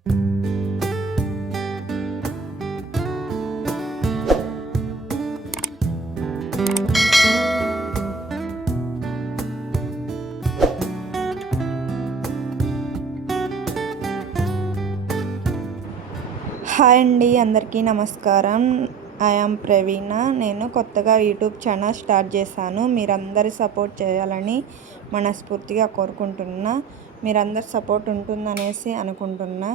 Hi అండి, అందరికీ నమస్కారం. ఐ యామ్ ప్రవీణ. నేను కొత్తగా యూట్యూబ్ ఛానల్ స్టార్ట్ చేశాను. మీరందరి సపోర్ట్ చేయాలని మనస్ఫూర్తిగా కోరుకుంటున్నా. మీరందరి సపోర్ట్ ఉంటుందనేసి అనుకుంటున్నా.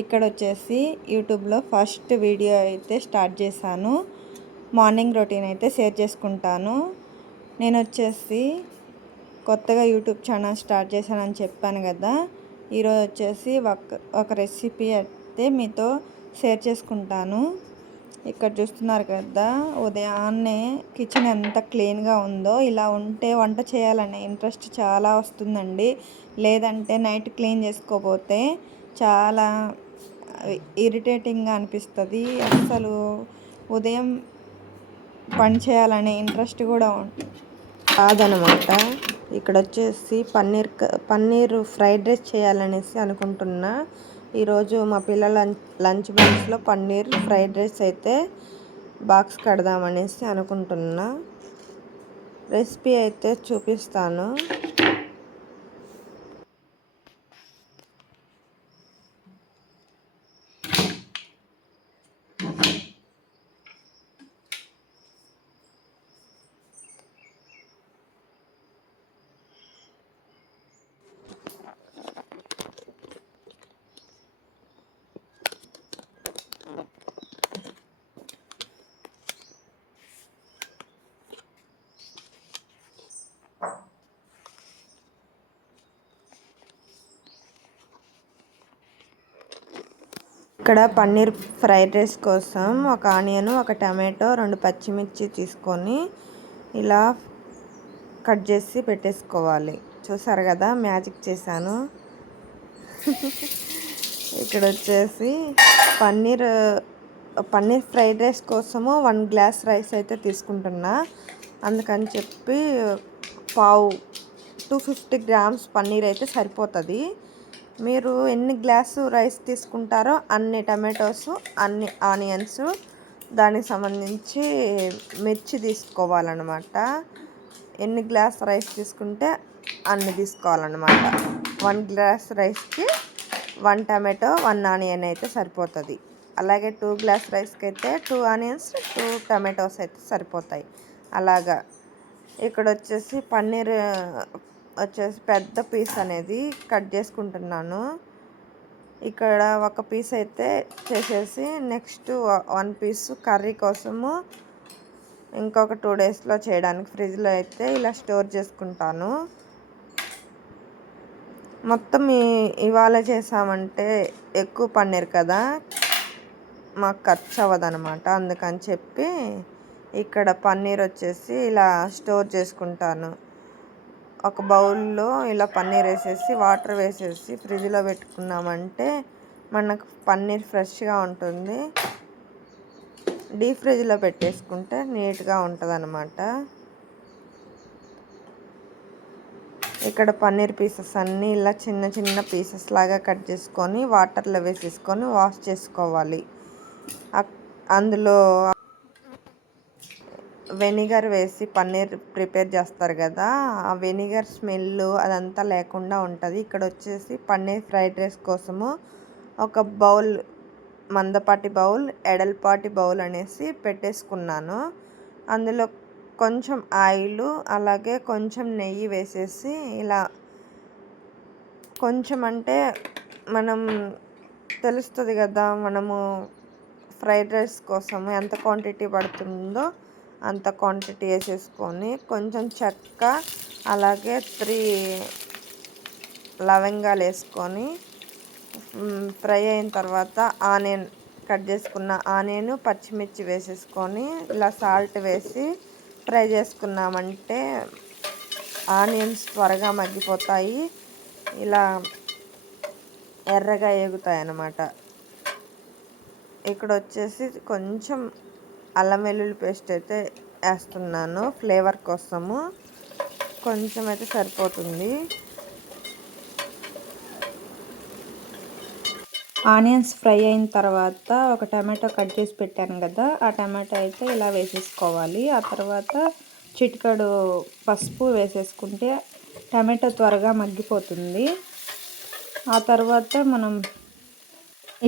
ఇక్కడ వచ్చేసి యూట్యూబ్లో ఫస్ట్ వీడియో అయితే స్టార్ట్ చేశాను. మార్నింగ్ రొటీన్ అయితే షేర్ చేసుకుంటాను. నేను వచ్చేసి కొత్తగా యూట్యూబ్ ఛానల్ స్టార్ట్ చేశానని చెప్పాను కదా. ఈరోజు వచ్చేసి ఒక రెసిపీ అయితే మీతో షేర్ చేసుకుంటాను. ఇక్కడ చూస్తున్నారు కదా, ఉదయాన్నే కిచెన్ ఎంత క్లీన్గా ఉందో. ఇలా ఉంటే వంట చేయాలనే ఇంట్రెస్ట్ చాలా వస్తుందండి. లేదంటే నైట్ క్లీన్ చేసుకోకపోతే చాలా ఇరిటేటింగ్గా అనిపిస్తుంది. అస్సలు ఉదయం పని చేయాలనే ఇంట్రెస్ట్ కూడా కాదనమాట. ఇక్కడ వచ్చేసి పన్నీర్ ఫ్రైడ్ రైస్ చేయాలనేసి అనుకుంటున్నా. ఈరోజు మా పిల్లల లంచ్ బాక్స్లో పన్నీర్ ఫ్రైడ్ రైస్ అయితే బాక్స్ కడదామనేసి అనుకుంటున్నా. రెసిపీ అయితే చూపిస్తాను. ఇక్కడ పన్నీర్ ఫ్రైడ్ రైస్ కోసం ఒక ఆనియన్, ఒక టమాటో, 2 పచ్చిమిర్చి తీసుకొని ఇలా కట్ చేసి పెట్టేసుకోవాలి. చూసారు కదా, మ్యాజిక్ చేశాను. ఇక్కడ వచ్చేసి పన్నీర్ ఫ్రైడ్ రైస్ కోసము 1 గ్లాస్ రైస్ అయితే తీసుకుంటున్నా. అందుకని చెప్పి 250 గ్రామ్స్ పన్నీర్ అయితే సరిపోతుంది. మీరు ఎన్ని గ్లాసు రైస్ తీసుకుంటారో అన్ని టమాటోస్, అన్ని ఆనియన్స్, దానికి సంబంధించి మిర్చి తీసుకోవాలన్నమాట. ఎన్ని గ్లాస్ రైస్ తీసుకుంటే అన్ని తీసుకోవాలన్నమాట. 1 గ్లాస్ రైస్కి 1 టమాటో, 1 ఆనియన్ అయితే సరిపోతుంది. అలాగే 2 గ్లాస్ రైస్కి అయితే 2 ఆనియన్స్, 2 టమాటోస్ అయితే సరిపోతాయి. అలాగా ఇక్కడ వచ్చేసి పన్నీర్ వచ్చేసి పెద్ద పీస్ అనేది కట్ చేసుకుంటున్నాను. ఇక్కడ ఒక పీస్ అయితే చేసేసి నెక్స్ట్ 1 పీస్ కర్రీ కోసము ఇంకొక 2 డేస్లో చేయడానికి ఫ్రిడ్జ్లో అయితే ఇలా స్టోర్ చేసుకుంటాను. మొత్తం ఇవాళ చేసామంటే ఎక్కువ పన్నీర్ కదా, మాకు ఖర్చు అవ్వదనమాట. అందుకని చెప్పి ఇక్కడ పన్నీర్ వచ్చేసి ఇలా స్టోర్ చేసుకుంటాను. ఒక బౌల్లో ఇలా పన్నీర్ వేసేసి వాటర్ వేసేసి ఫ్రిడ్జ్లో పెట్టుకున్నామంటే మనకు పన్నీర్ ఫ్రెష్గా ఉంటుంది. డీప్ ఫ్రిడ్జ్లో పెట్టేసుకుంటే నీట్గా ఉంటుంది అన్నమాట. ఇక్కడ పన్నీర్ పీసెస్ అన్నీ ఇలా చిన్న చిన్న పీసెస్ లాగా కట్ చేసుకొని వాటర్లో వేసేసుకొని వాష్ చేసుకోవాలి. అందులో వెనిగర్ వేసి పన్నీర్ ప్రిపేర్ చేస్తారు కదా, ఆ వెనిగర్ స్మెల్ అదంతా లేకుండా ఉంటుంది. ఇక్కడ వచ్చేసి పన్నీర్ ఫ్రైడ్ రైస్ కోసము ఒక బౌల్, మందపాటి బౌల్, ఎడల్పాటి బౌల్ అనేసి పెట్టేసుకున్నాను. అందులో కొంచెం ఆయిల్, అలాగే కొంచెం నెయ్యి వేసేసి ఇలా కొంచెం అంటే మనం తెలుస్తుంది కదా, మనము ఫ్రైడ్ రైస్ కోసం ఎంత క్వాంటిటీ పడుతుందో అంత క్వాంటిటీ వేసేసుకొని కొంచెం చెక్క, అలాగే 3 లవంగాలు వేసుకొని ఫ్రై అయిన తర్వాత ఆనియన్, కట్ చేసుకున్న ఆనియన్, పచ్చిమిర్చి వేసేసుకొని ఇలా సాల్ట్ వేసి ఫ్రై చేసుకున్నామంటే ఆనియన్స్ త్వరగా మగ్గిపోతాయి, ఇలా ఎర్రగా ఎగుతాయి అన్నమాట. ఇక్కడ వచ్చేసి కొంచెం అల్లం వెల్లుల్లి పేస్ట్ అయితే వేస్తున్నాను ఫ్లేవర్ కోసము. కొంచెం అయితే సరిపోతుంది. ఆనియన్స్ ఫ్రై అయిన తర్వాత ఒక టమాటో కట్ చేసి పెట్టాను కదా, ఆ టమాటో అయితే ఇలా వేసేసుకోవాలి. ఆ తర్వాత చిటికెడు పసుపు వేసేసుకుంటే టమాటో త్వరగా మగ్గిపోతుంది. ఆ తర్వాత మనం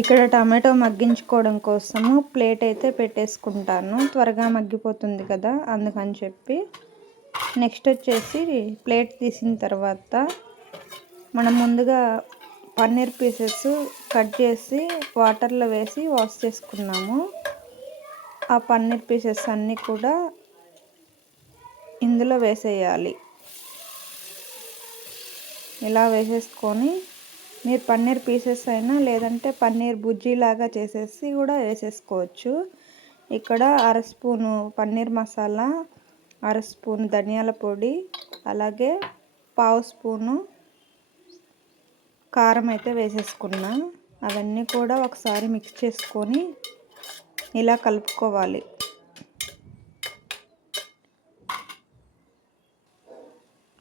ఇక్కడ టమాటో మగ్గించుకోవడం కోసము ప్లేట్ అయితే పెట్టేసుకుంటాను, త్వరగా మగ్గిపోతుంది కదా అందుకని చెప్పి. నెక్స్ట్ వచ్చేసి ప్లేట్ తీసిన తర్వాత మనం ముందుగా పన్నీర్ పీసెస్ కట్ చేసి వాటర్లో వేసి వాష్ చేసుకున్నాము. ఆ పన్నీర్ పీసెస్ అన్నీ కూడా ఇందులో వేసేయాలి. ఇలా వేసేసుకొని మీరు పన్నీర్ పీసెస్ అయినా లేదంటే పన్నీర్ బుజ్జీలాగా చేసేసి కూడా వేసేసుకోవచ్చు. ఇక్కడ 1/2 స్పూను పన్నీర్ మసాలా, 1/2 స్పూన్ ధనియాల పొడి, అలాగే 1/2 స్పూను కారం అయితే వేసేసుకున్నా. అవన్నీ కూడా ఒకసారి మిక్స్ చేసుకొని ఇలా కలుపుకోవాలి.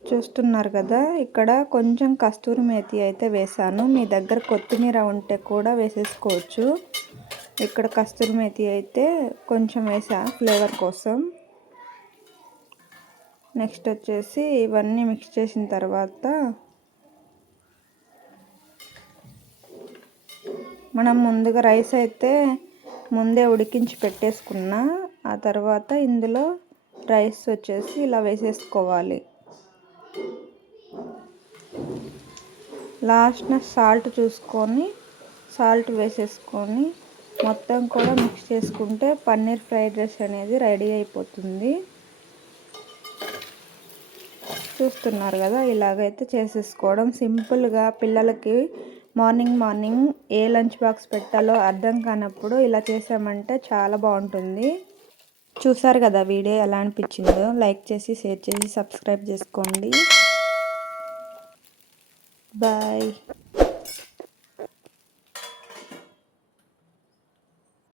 చూస్తున్నారు కదా, ఇక్కడ కొంచెం కస్తూరి మేతి అయితే వేసాను. మీ దగ్గర కొత్తిమీర ఉంటే కూడా వేసేసుకోవచ్చు. ఇక్కడ కస్తూరి మేతి అయితే కొంచెం వేసా ఫ్లేవర్ కోసం. నెక్స్ట్ వచ్చేసి ఇవన్నీ మిక్స్ చేసిన తర్వాత మనం ముందుగా రైస్ అయితే ముందే ఉడికించి పెట్టేసుకున్నా. ఆ తర్వాత ఇందులో రైస్ వచ్చేసి ఇలా వేసేసుకోవాలి. లాస్ట్న సాల్ట్ చూసుకొని సాల్ట్ వేసేసుకొని మొత్తం కూడా మిక్స్ చేసుకుంటే పన్నీర్ ఫ్రైడ్ రైస్ అనేది రెడీ అయిపోతుంది. చూస్తున్నారు కదా, ఇలాగైతే చేసేసుకోవడం సింపుల్గా. పిల్లలకి మార్నింగ్ ఏ లంచ్ బాక్స్ పెట్టాలో అర్థం కానప్పుడు ఇలా చేసామంటే చాలా బాగుంటుంది. చూసారు కదా వీడియో ఎలా అనిపించిందో, లైక్ చేసి షేర్ చేసి సబ్స్క్రైబ్ చేసుకోండి. బాయ్.